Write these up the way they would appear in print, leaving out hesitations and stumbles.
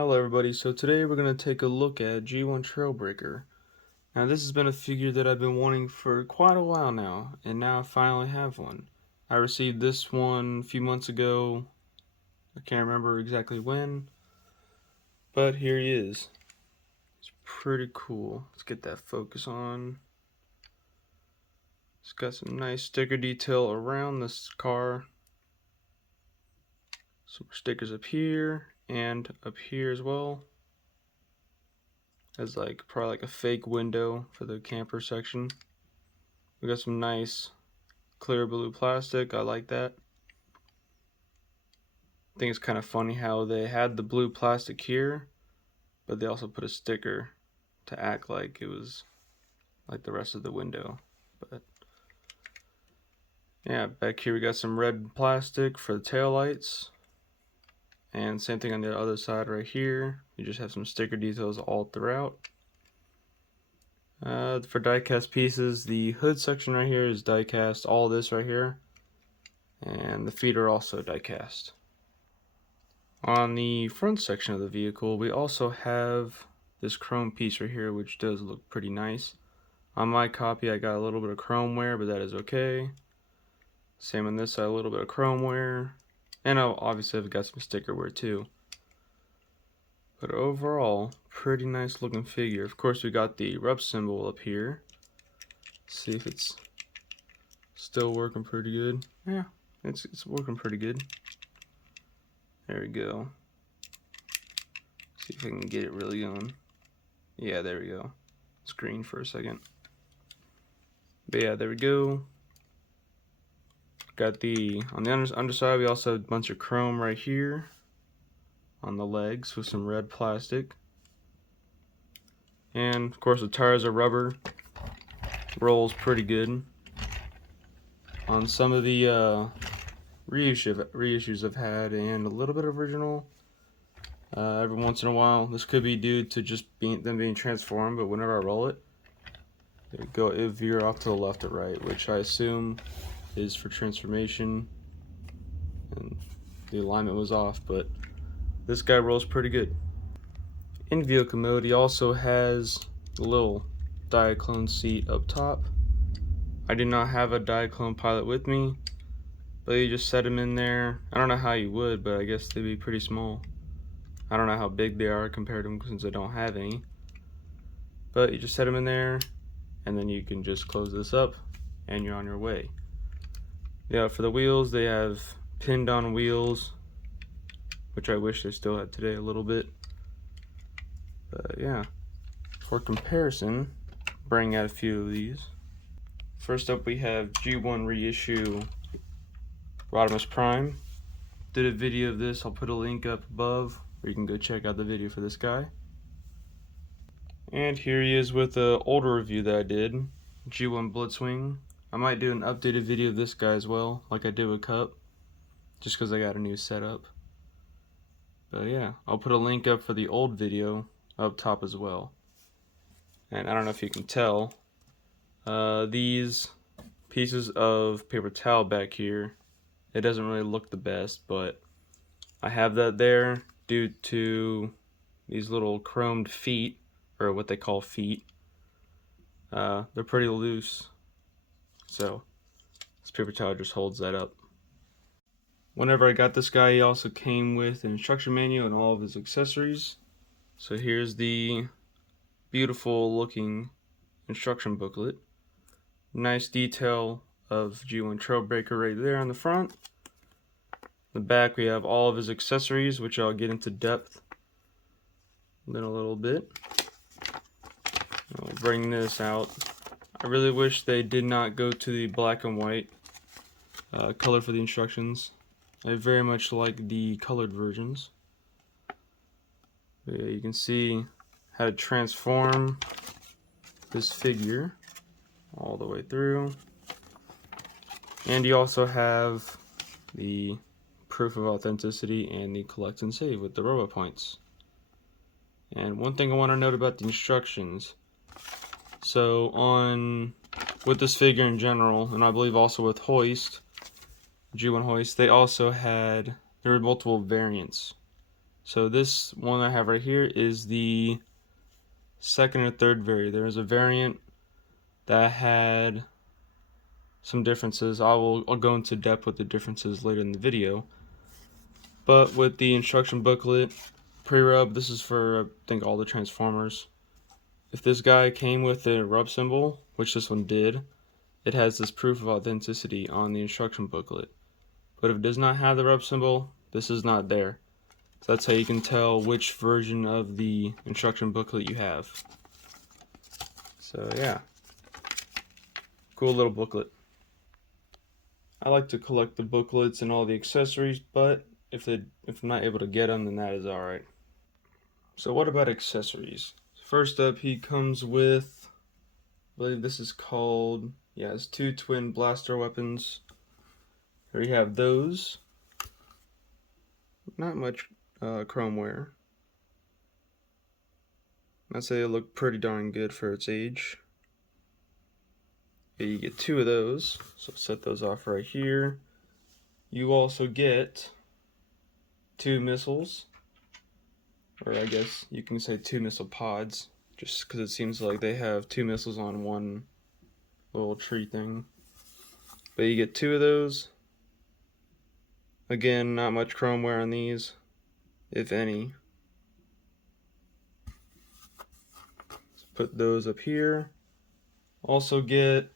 Hello everybody, so today we're going to take a look at G1 Trailbreaker. Now this has been a figure that I've been wanting for quite a while now, and now I finally have one. I received this one a few months ago, I can't remember exactly when, but here he is. It's pretty cool. Let's get that focus on. It's got some nice sticker detail around this car. Some stickers up here and up here as well. As probably like a fake window for the camper section. We got some nice clear blue plastic. I like that. I think it's kind of funny how they had the blue plastic here, but they also put a sticker to act like it was like the rest of the window. But yeah, back here we got some red plastic for the tail lights, and same thing on the other side right here. You just have some sticker details all throughout. For die-cast pieces, the hood section right here is die-cast, all this right here, and the feet are also die-cast. On the front section of the vehicle, we also have this chrome piece right here, which does look pretty nice. On my copy, I got a little bit of chrome wear, but that is okay. Same on this side, a little bit of chrome wear, and obviously I've got some sticker wear too. But overall, pretty nice looking figure. Of course, we got the rub symbol up here. See if it's still working pretty good. Yeah, it's working pretty good. There we go. See if I can get it really going. Yeah, there we go. Screen for a second. But yeah, there we go. Got on the underside, we also have a bunch of chrome right here on the legs with some red plastic. And of course the tires are rubber. Rolls pretty good. On some of the reissues I've had and a little bit of original. Every once in a while, this could be due to just them being transformed, but whenever I roll it, it veer off to the left or right, which I assume is for transformation, and the alignment was off, but this guy rolls pretty good. In vehicle mode, he also has the little Diaclone seat up top. I do not have a Diaclone pilot with me, but you just set him in there. I don't know how you would, but I guess they'd be pretty small. I don't know how big they are compared to them since I don't have any. But you just set them in there, and then you can just close this up, and you're on your way. Yeah, for the wheels, they have pinned on wheels, which I wish they still had today a little bit. But yeah, for comparison, bring out a few of these. First up, we have G1 reissue Rodimus Prime. Did a video of this, I'll put a link up above where you can go check out the video for this guy. And here he is with the older review that I did, G1 Blitzwing. I might do an updated video of this guy as well, like I did with Cup, just because I got a new setup. But yeah, I'll put a link up for the old video up top as well. And I don't know if you can tell, these pieces of paper towel back here, it doesn't really look the best, but I have that there due to these little chromed feet, or what they call feet. They're pretty loose, so this paper towel just holds that up. Whenever I got this guy, he also came with an instruction manual and all of his accessories. So here's the beautiful looking instruction booklet. Nice detail of G1 Trailbreaker right there on the front. The back we have all of his accessories, which I'll get into depth in a little bit. I'll bring this out. I really wish they did not go to the black and white color for the instructions. I very much like the colored versions. But yeah, you can see how to transform this figure all the way through. And you also have the proof of authenticity and the collect and save with the robo points. And one thing I want to note about the instructions. So with this figure in general, and I believe also with Hoist, G1 Hoist, there were multiple variants. So this one I have right here is the second or third variant. There was a variant that had some differences. I'll go into depth with the differences later in the video. But with the instruction booklet, pre-rub, this is for I think all the Transformers. If this guy came with a rub symbol, which this one did, it has this proof of authenticity on the instruction booklet. But if it does not have the rub symbol, this is not there. So that's how you can tell which version of the instruction booklet you have. So yeah, cool little booklet. I like to collect the booklets and all the accessories, but if I'm not able to get them, then that is alright. So what about accessories? First up, he comes with, I believe this is called, yeah, it's 2 twin blaster weapons. Here you have those. Not much chrome wear. I'd say they look pretty darn good for its age. Okay, you get 2 of those, so set those off right here. You also get 2 missiles, or I guess you can say 2 missile pods, just because it seems like they have 2 missiles on one little tree thing. But you get 2 of those. Again, not much chrome wear on these, if any. Let's put those up here. Also get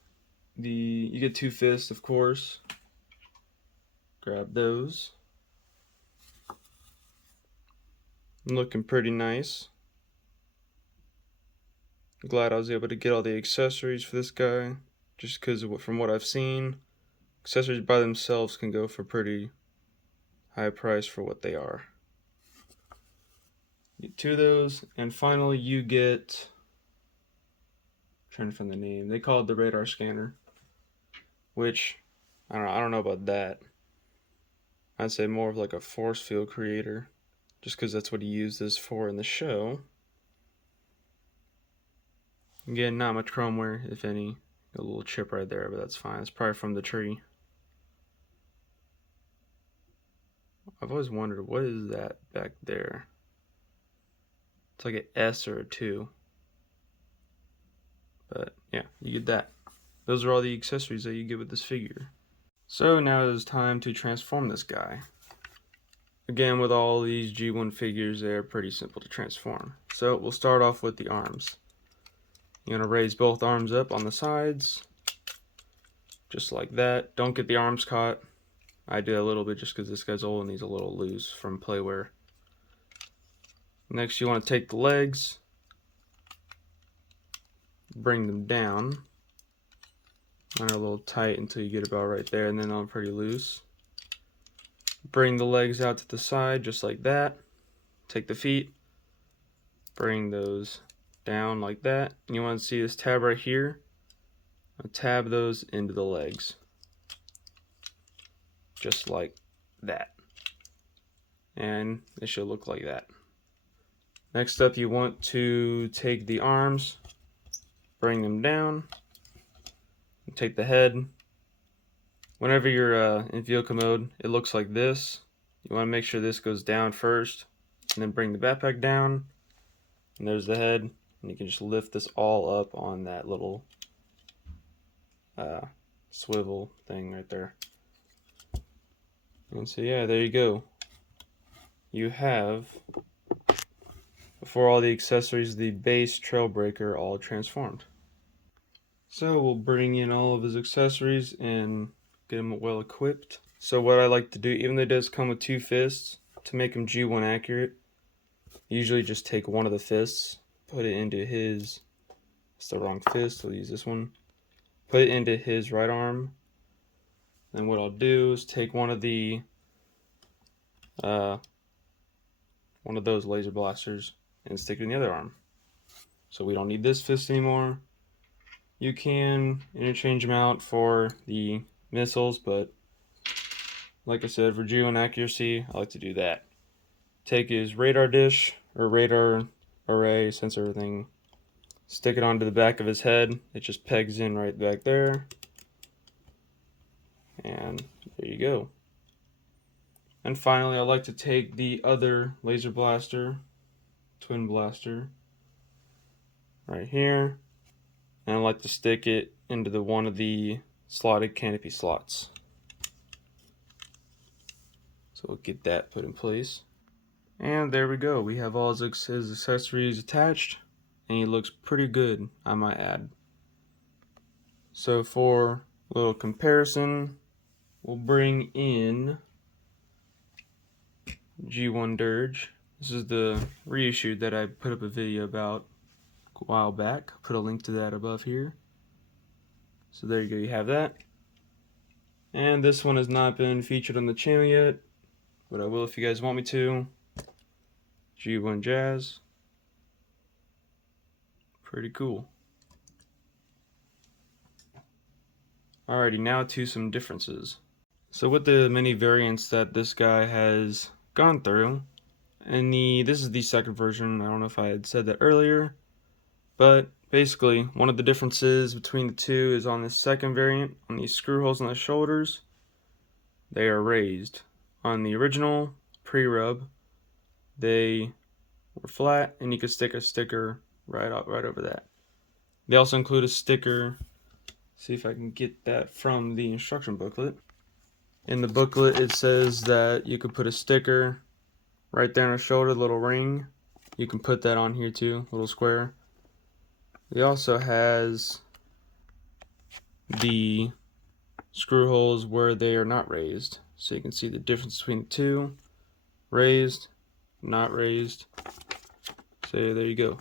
you get 2 fists, of course. Grab those. Looking pretty nice. Glad I was able to get all the accessories for this guy, just because from what I've seen, accessories by themselves can go for pretty high price for what they are. You get 2 of those, and finally you get, I'm trying to find the name, they call it the radar scanner, which I don't know about that. I'd say more of like a force field creator, just because that's what he used this for in the show. Again, not much chrome wear, if any. A little chip right there, but that's fine. It's probably from the tree. I've always wondered, what is that back there? It's like an S or a 2. But yeah, you get that. Those are all the accessories that you get with this figure. So now it is time to transform this guy. Again, with all these G1 figures, they're pretty simple to transform. So we'll start off with the arms. You're going to raise both arms up on the sides, just like that. Don't get the arms caught. I did a little bit just because this guy's old and he's a little loose from playwear. Next, you want to take the legs, bring them down. Mine are a little tight until you get about right there, and then I'm pretty loose. Bring the legs out to the side just like that. Take the feet, bring those down like that. And you want to see this tab right here. I'll tab those into the legs, just like that. And it should look like that. Next up, you want to take the arms, bring them down, and take the head. Whenever you're in vehicle mode, it looks like this. You want to make sure this goes down first, and then bring the backpack down. And there's the head, and you can just lift this all up on that little swivel thing right there. And so yeah, there you go. You have, before all the accessories, the base Trailbreaker all transformed. So we'll bring in all of his accessories and get him well equipped. So what I like to do, even though it does come with 2 fists, to make him G1 accurate, usually just take one of the fists, put it into his, it's the wrong fist, we'll use this one, put it into his right arm. And what I'll do is take one of those laser blasters and stick it in the other arm. So we don't need this fist anymore. You can interchange them out for the missiles, but like I said, for G1 accuracy, I like to do that. Take his radar dish, or radar array, sensor everything, stick it onto the back of his head. It just pegs in right back there. And there you go. And finally, I like to take the other laser blaster, twin blaster, right here, and I like to stick it into one of the slotted canopy slots. So we'll get that put in place. And there we go. We have all his accessories attached, and he looks pretty good, I might add. So for a little comparison, we'll bring in G1 Dirge. This is the reissue that I put up a video about a while back. I'll put a link to that above here. So there you go, you have that. And this one has not been featured on the channel yet, but I will if you guys want me to. G1 Jazz. Pretty cool. Alrighty, now to some differences. So with the many variants that this guy has gone through, and this is the second version, I don't know if I had said that earlier, but basically one of the differences between the two is on this second variant, on these screw holes on the shoulders, they are raised. On the original pre-rub, they were flat, and you could stick a sticker right over that. They also include a sticker. See if I can get that from the instruction booklet. In the booklet, it says that you could put a sticker right there on the shoulder, little ring. You can put that on here too, little square. It also has the screw holes where they are not raised, so you can see the difference between the two. Raised, not raised. So there you go.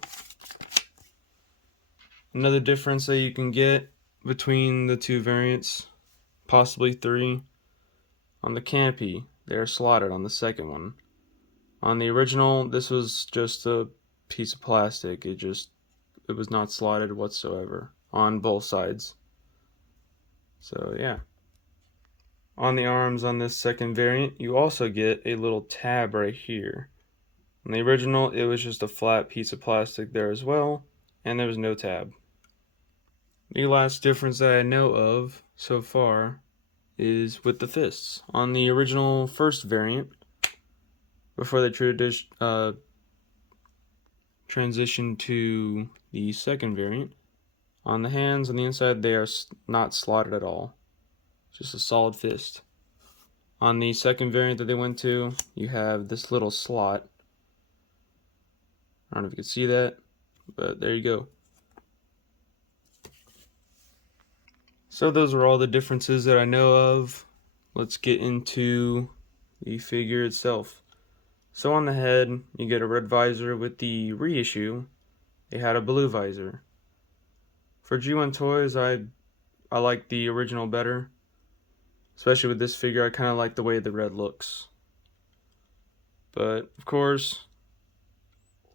Another difference that you can get between the two variants, possibly three, on the canopy, they are slotted on the second one. On the original, this was just a piece of plastic. It was not slotted whatsoever on both sides. So yeah. On the arms on this second variant, you also get a little tab right here. On the original, it was just a flat piece of plastic there as well, and there was no tab. The last difference that I know of so far is with the fists. On the original first variant, before they transitioned to the second variant, on the hands on the inside they are not slotted at all, just a solid fist. On the second variant that they went to, you have this little slot. I don't know if you can see that, but there you go. So those are all the differences that I know of. Let's get into the figure itself. So on the head, you get a red visor. With the reissue, they had a blue visor. For G1 Toys, I like the original better. Especially with this figure, I kind of like the way the red looks. But, of course,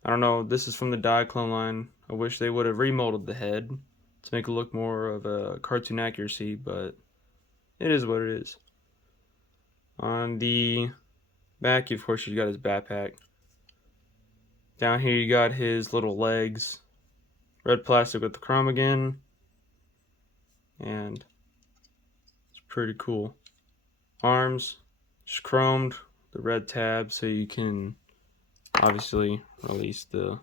I don't know, this is from the Diaclone line. I wish they would have remolded the head to make it look more of a cartoon accuracy, but it is what it is. On the back, of course, you got his backpack. Down here, you got his little legs. Red plastic with the chrome again. And it's pretty cool. Arms, just chromed, the red tab, so you can obviously release the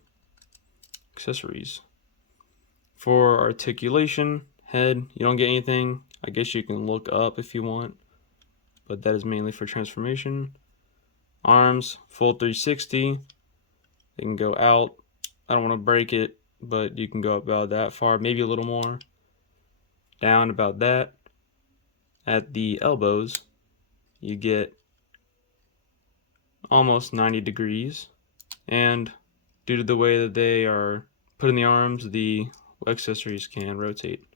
accessories. For articulation, head, you don't get anything. I guess you can look up if you want, but that is mainly for transformation. Arms, full 360. They can go out. I don't want to break it, but you can go about that far, maybe a little more. Down about that. At the elbows, you get almost 90 degrees. And due to the way that they are put in the arms, the accessories can rotate.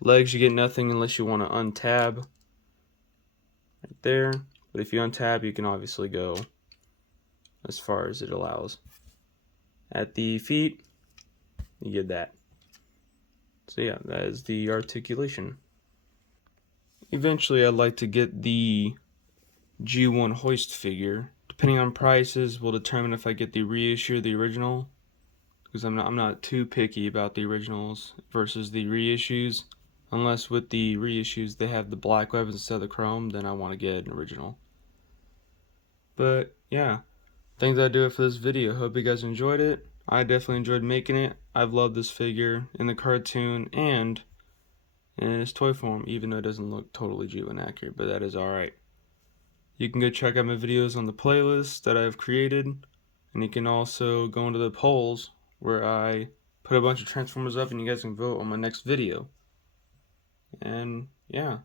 Legs, you get nothing unless you want to untab right there. But if you untab, you can obviously go as far as it allows. At the feet, you get that. So yeah, that is the articulation. Eventually, I'd like to get the G1 hoist figure. Depending on prices, will determine if I get the reissue or the original. Because I'm not too picky about the originals versus the reissues. Unless with the reissues they have the black weapons instead of the chrome, then I want to get an original. But yeah, I think that'll do it for this video. Hope you guys enjoyed it. I definitely enjoyed making it. I've loved this figure in the cartoon and in its toy form, even though it doesn't look totally G accurate, but that is alright. You can go check out my videos on the playlist that I've created, and you can also go into the polls where I put a bunch of Transformers up and you guys can vote on my next video. And yeah,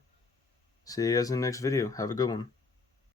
see you guys in the next video. Have a good one.